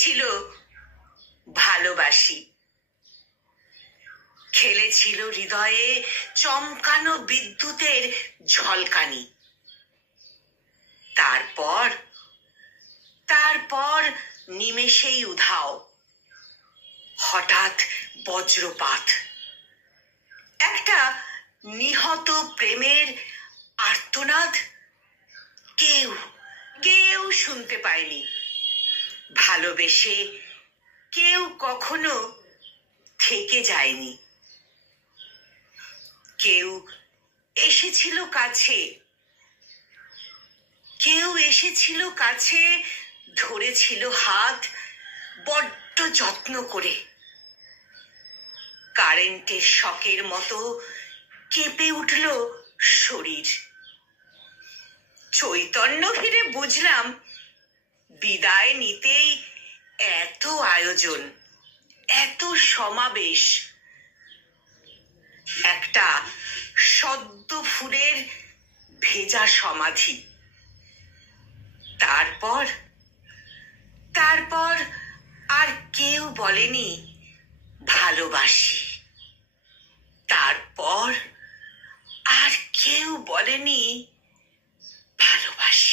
লিখেছিল ভালোবাসি। খেলেছিল হৃদয়ে চমকানো বিদ্যুতের ঝলকানি। তারপর তারপর নিমেষেই উধাও, হঠাৎ বজ্রপাত। একটা নিহত প্রেমের আর্তনাদ কেউ কেউ শুনতে পায়নি। ভালোবেসে কেউ কখনো থেকে যায়নি। কেউ এসেছিল কাছে, কেউ এসেছিল কাছে, ধরেছিল হাত বড্ড যত্ন করে। কারেন্টের শকের মতো কেঁপে উঠল শরীর। চৈতন্য ফিরে বুঝলাম, বিদায় নিতেই এত আয়োজন, এত সমাবেশ। একটা সদ্য ফুলের ভেজা সমাধি। তারপর তারপর আর কেউ বলেনি ভালোবাসি। তারপর আর কেউ বলেনি ভালোবাসি।